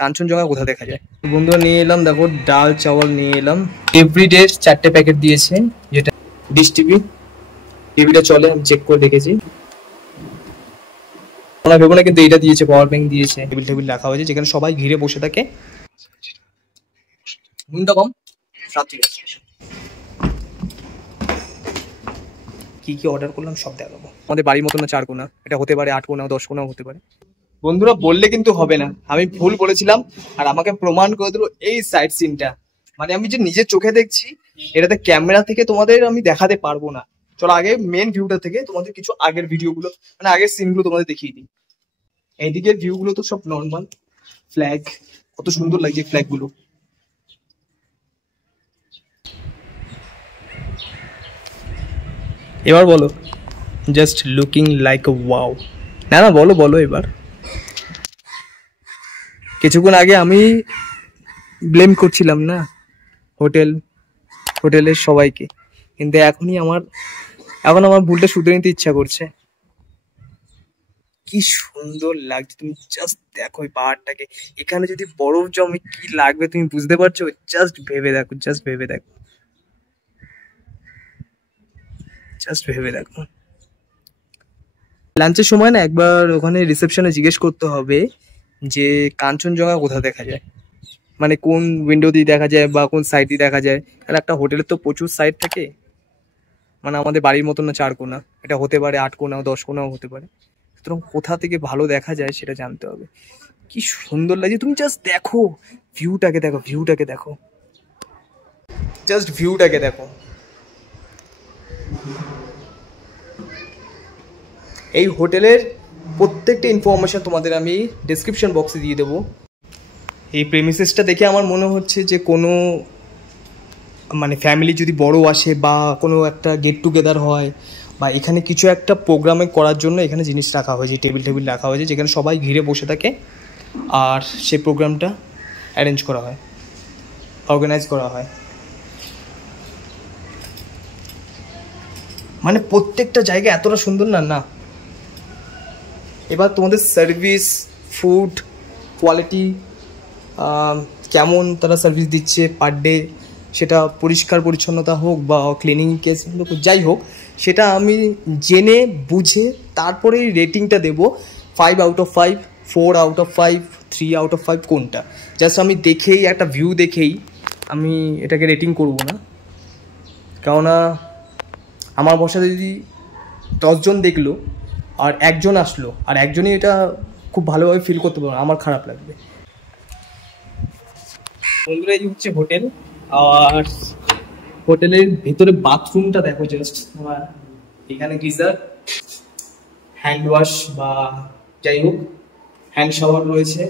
কাঞ্চনজঙ্ঘা কোথা দেখা যায়। তো বন্ধুরা নিয়ে এলাম, দেখো ডাল চাওয়াল নিয়ে এলাম। এভরিডে 4টে প্যাকেট দিয়েছে, যেটা ডিশ টিভি। টিভিটা চলে, আমি চেক করে দেখেছি। ওরা ভেবো না, কিন্তু এটা দিয়েছে, পাওয়ার ব্যাংক দিয়েছে, টেবিল টেবিল রাখা হয়েছে যেখানে সবাই ঘিরে বসে থাকে। নুনটা কম, স্বাদ ঠিক আছে। কি কি অর্ডার করলাম সব দেখাবো। আমাদের বাড়ির মতো না 4 কোণা, এটা হতে পারে 8 কোণা 10 কোণাও হতে পারে। বন্ধুরা বললে কিন্তু হবে না, আমি ভুল বলেছিলাম আর আমাকে প্রমাণ করে দিল এই সাইড সিনটা। মানে আমি যে নিজের চোখে দেখছি, এটাতে ক্যামেরা থেকে তোমাদের আমি দেখাতে পারবো না। চলো আগে মেন ভিউটা থেকে তোমাদের কিছু আগের ভিডিওগুলো, মানে আগের সিনগুলো তোমাদের দেখিয়ে দিই। এইদিকের ভিউগুলো তো সব নর্মাল। ফ্ল্যাগ, কত সুন্দর লাগছে ফ্ল্যাগ গুলো। এবার বলো, জাস্ট লুকিং লাইক আ ওয়াও। না না বলো বলো এবার। কিছুক্ষণ আগে আমি ব্লেম করছিলাম না হোটেলের সবাইকে, কিন্তু এখন আমার ভুলটা শুধরে নিতে ইচ্ছা করছে। কি সুন্দর লাগছে, তুমি জাস্ট দেখো এই পাহাড়টাকে। এখানে যদি বরফ জমে কি লাগবে তুমি বুঝতে পারছো? জাস্ট ভেবে দেখো, জাস্ট ভেবে দেখো, জাস্ট ভেবে দেখো। লাঞ্চের সময় না একবার ওখানে রিসেপশনে জিজ্ঞেস করতে হবে যে কাঞ্চনজঙ্ঘা কোথা দেখা যায়, মানে কোন উইন্ডো দিয়ে দেখা যায় বা কোন সাইড দিয়ে দেখা যায়। কারণ একটা হোটেলের তো প্রচুর সাইড থাকে, মানে আমাদের বাড়ির মতন না 4 কোণা, এটা হতে পারে 8 কোণাও 10 কোণাও হতে পারে। সুতরাং কোথা থেকে ভালো দেখা যায় সেটা জানতে হবে। কি সুন্দর লাগছে, তুমি জাস্ট দেখো ভিউটাকে, দেখো ভিউটাকে দেখো, জাস্ট ভিউটাকে দেখো। এই হোটেলের প্রত্যেকটা ইনফরমেশন তোমাদের আমি ডেসক্রিপশন বক্সে দিয়ে দেবো। এই প্রেমিসেসটা দেখে আমার মনে হচ্ছে যে কোনো মানে ফ্যামিলি যদি বড় আসে বা কোনো একটা গেট টুগেদার হয় বা এখানে কিছু একটা প্রোগ্রামে করার জন্য এখানে জিনিস রাখা হয়েছে, টেবিল টেবিল রাখা হয়েছে যেখানে সবাই ঘিরে বসে থাকে আর সেই প্রোগ্রামটা অ্যারেঞ্জ করা হয়, অর্গানাইজ করা হয়। মানে প্রত্যেকটা জায়গা এতটা সুন্দর না না। এবার তোমাদের সার্ভিস, ফুড কোয়ালিটি, কেমন তারা সার্ভিস দিচ্ছে পার ডে, সেটা পরিষ্কার পরিচ্ছন্নতা হোক বা ক্লিনিং কেস হোক, যাই হোক, সেটা আমি জেনে বুঝে তারপরেই রেটিংটা দেবো। 5 out of 5, 4 out of 5, 3 out of 5 কোনটা। জাস্ট আমি দেখেই, একটা ভিউ দেখেই আমি এটাকে রেটিং করব না। কেননা আমার বসাতে যদি 10 জন দেখলো আর একজন আসলো আর একজনই এটা খুব ভালোভাবে ফিল করতে পারবো, আমার খারাপ লাগবে। বন্ধুরা এই হচ্ছে হোটেল, আর হোটেলের ভেতরে বাথরুমটা দেখো জাস্ট। এখানে গিজার, হ্যান্ড ওয়াশ বা যাই হোক হ্যান্ড শাওয়ার রয়েছে,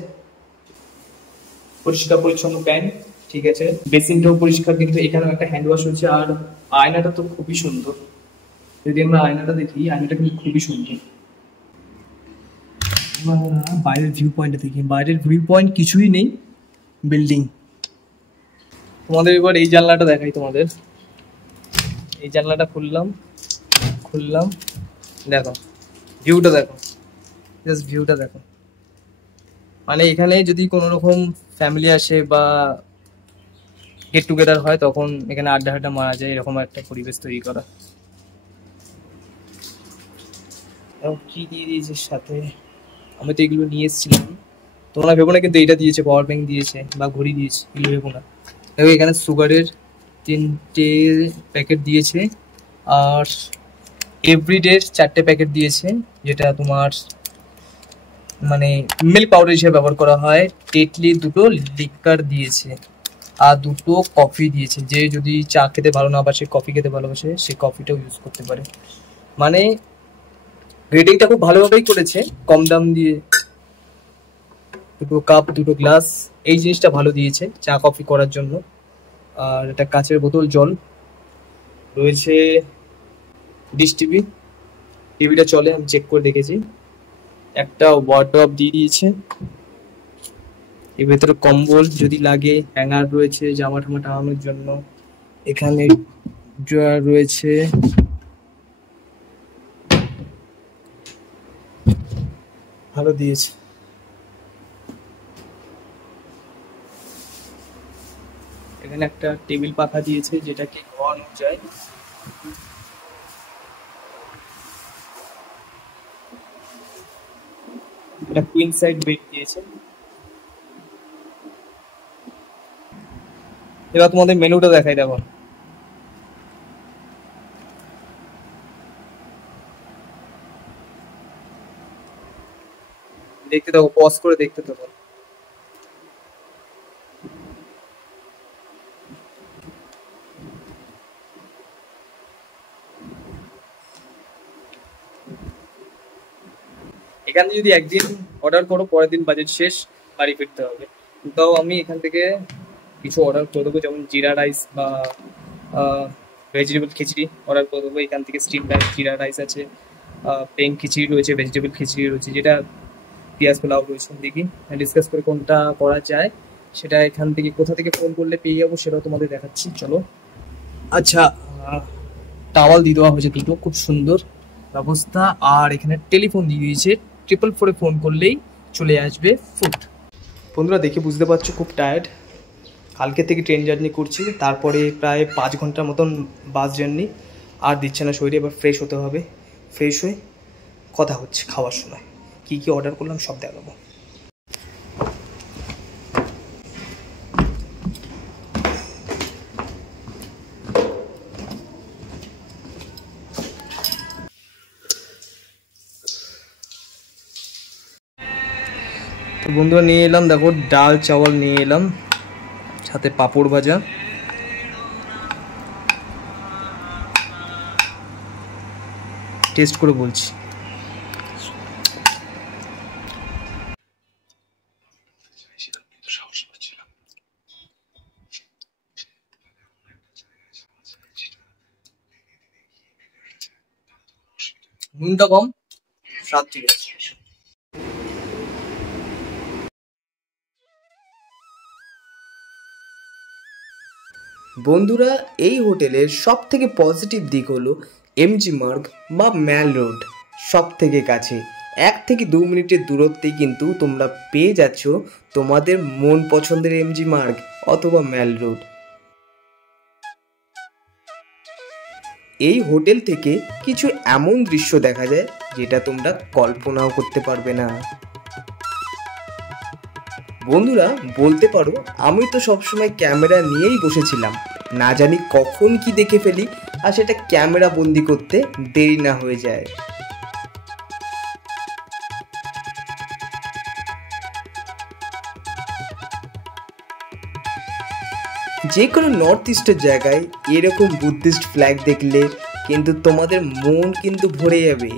পরিষ্কার পরিচ্ছন্ন প্যান্ট, ঠিক আছে, বেসিনটাও পরিষ্কার, কিন্তু এখানেও একটা হ্যান্ড ওয়াশ হচ্ছে। আর আয়নাটা তো খুবই সুন্দর, যদি আমরা আয়নাটা দেখি, আয়নাটা কিন্তু খুবই সুন্দর। বাইরের ভিউ পয়েন্টে দেখি, বাইরের ভিউ পয়েন্ট কিছুই নেই, বিল্ডিং। তোমাদের এবার এই জানলাটা দেখাই তোমাদের। এই জানলাটা খুললাম, দেখো ভিউটা দেখো, জাস্ট ভিউটা দেখো। মানে এখানে যদি কোনো রকম ফ্যামিলি আসে বা গেট টুগেদার হয় তখন এখানে আড্ডা আড্ডা মারা যায়, এরকম একটা পরিবেশ তৈরি করা। কি দিয়ে দিয়েছে সাথে, আমি তো এগুলো নিয়ে এসেছিলাম, তোমরা ভেবো না কিন্তু এটা দিয়েছে, পাওয়ার ব্যাংক দিয়েছে বা ঘড়ি দিয়েছে, এগুলো ভেবো না। দেখো এখানে সুগারের 3টে প্যাকেট দিয়েছে, আর এভরিডে 4টে প্যাকেট দিয়েছে, যেটা তোমার মানে মিল্ক পাউডার হিসেবে ব্যবহার করা হয়। টেটলি 2টো লিকার দিয়েছে, আর 2টো কফি দিয়েছে, যে যদি চা খেতে ভালো না বাসে, কফি খেতে ভালোবাসে, সে কফিটাও ইউজ করতে পারে। মানে রেটিংটা খুব ভালোভাবেই করেছে, কম দাম দিয়ে 2টো কাপ 2টো গ্লাস, এই জিনিসটা ভালো দিয়েছে চা কফি করার জন্য। আর একটা কাঁচের বোতল জল রয়েছে, ডিশ টিভি, টিভিটা চলে, আমি চেক করে দেখেছি। একটা ওয়ার্ডরোব দিয়ে দিয়েছে, এর ভেতরে কম্বল যদি লাগে, হ্যাঙ্গার রয়েছে জামা টামা টাঙানোর জন্য, এখানে ড্রয়ার রয়েছে, ভালো দিয়েছে। এখানে একটা টেবিল পাখা দিয়েছে যেটাকে ঘোরানো যায়। এটা কুইন সাইড বেড দিয়েছে। এবার তোমাদের মেনুটা দেখাই, দেখো। দেখতে থাকো, পজ করে দেখতে থাকো। এখানে যদি একদিন অর্ডার করো, পরের দিন বাজেট শেষ, বাড়ি ফিরতে হবে। তাও আমি এখান থেকে কিছু অর্ডার করে দেবো, যেমন জিরা রাইস বা ভেজিটেবল খিচড়ি অর্ডার করে দেবো। এখান থেকে স্টিম রাইস, জিরা রাইস আছে, প্লেন খিচড়ি রয়েছে, ভেজিটেবল খিচড়ি রয়েছে, যেটা পেঁয়াজ পোলাও রয়েছে। দেখি ডিসকাস করে কোনটা করা যায়, সেটা এখান থেকে কোথা থেকে ফোন করলে পেয়ে যাবো সেটাও তোমাদের দেখাচ্ছি, চলো। আচ্ছা, টাওয়াল দিয়ে দেওয়া হয়েছে দুটো, খুব সুন্দর ব্যবস্থা। আর এখানে টেলিফোন দিয়ে দিয়েছে, 444-এ ফোন করলেই চলে আসবে ফুড। বন্ধুরা দেখে বুঝতে পারছো খুব টায়ার্ড, কালকে থেকে ট্রেন জার্নি করছি, তারপরে প্রায় 5 ঘন্টার মতন বাস জার্নি। আর দিচ্ছে না শরীরে, এবার ফ্রেশ হতে হবে। ফ্রেশ হয়ে কথা হচ্ছে খাওয়ার সময়, কী কী অর্ডার করলাম সব দেখাবো। তো বন্ধুরা নিয়ে এলাম, দেখো ডাল চাওয়াল নিয়ে এলাম, সাথে পাঁপড় ভাজা। টেস্ট করে বলছি। নুনটা কম, স্বাদ ঠিক আছে। বন্ধুরা এই হোটেলের সব থেকে পজিটিভ দিক হলো এমজি মার্গ বা ম্যাল রোড, সব থেকে কাছে 1 থেকে 2 মিনিটের দূরত্বেই কিন্তু তোমরা পেয়ে যাচ্ছ তোমাদের মন পছন্দের এমজি মার্গ অথবা ম্যাল রোড। এই হোটেল থেকে কিছু এমন দৃশ্য দেখা যায় যেটা তোমরা কল্পনাও করতে পারবে না। বন্ধুরা বলতে পারো আমি তো সবসময় ক্যামেরা নিয়েই বসেছিলাম, না জানি কখন কি দেখে ফেলি, আর সেটা ক্যামেরা বন্দি করতে দেরি না হয়ে যায়। যে কোনো নর্থ ইস্টের জায়গায় এরকম বুদ্ধিস্ট ফ্ল্যাগ দেখলে কিন্তু তোমাদের মন কিন্তু ভরে যাবে।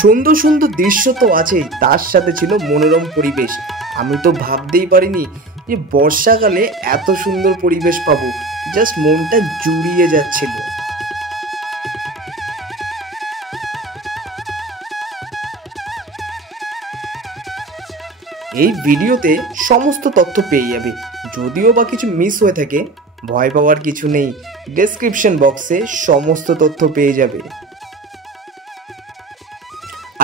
সুন্দর সুন্দর দৃশ্য তো আছেই, তার সাথে ছিল মনোরম পরিবেশ। আমি তো ভাবতেই পারিনি যে বর্ষাকালে এত সুন্দর পরিবেশ পাবো, জাস্ট মনটা জুড়িয়ে যাচ্ছিল। এই ভিডিওতে সমস্ত তথ্য পেয়ে যাবে, যদিও বা কিছু মিস হয়ে থাকে ভয় পাওয়ার কিছু নেই, ডেসক্রিপশন বক্সে সমস্ত তথ্য পেয়ে যাবে।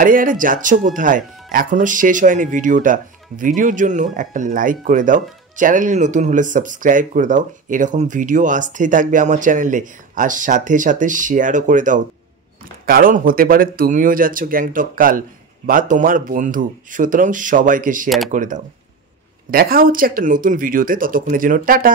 আরে আরে যাচ্ছ কোথায়, এখনো শেষ হয়নি ভিডিওটা। ভিডিওর জন্য একটা লাইক করে দাও, চ্যানেলে নতুন হলে সাবস্ক্রাইব করে দাও, এরকম ভিডিও আসতেই থাকবে আমার চ্যানেলে। আর সাথে সাথে শেয়ারও করে দাও, কারণ হতে পারে তুমিও যাচ্ছ গ্যাংটক কাল, বা তোমার বন্ধু, সুতরাং সবাইকে শেয়ার করে দাও। দেখা হচ্ছে একটা নতুন ভিডিওতে, ততক্ষণের জন্য টাটা।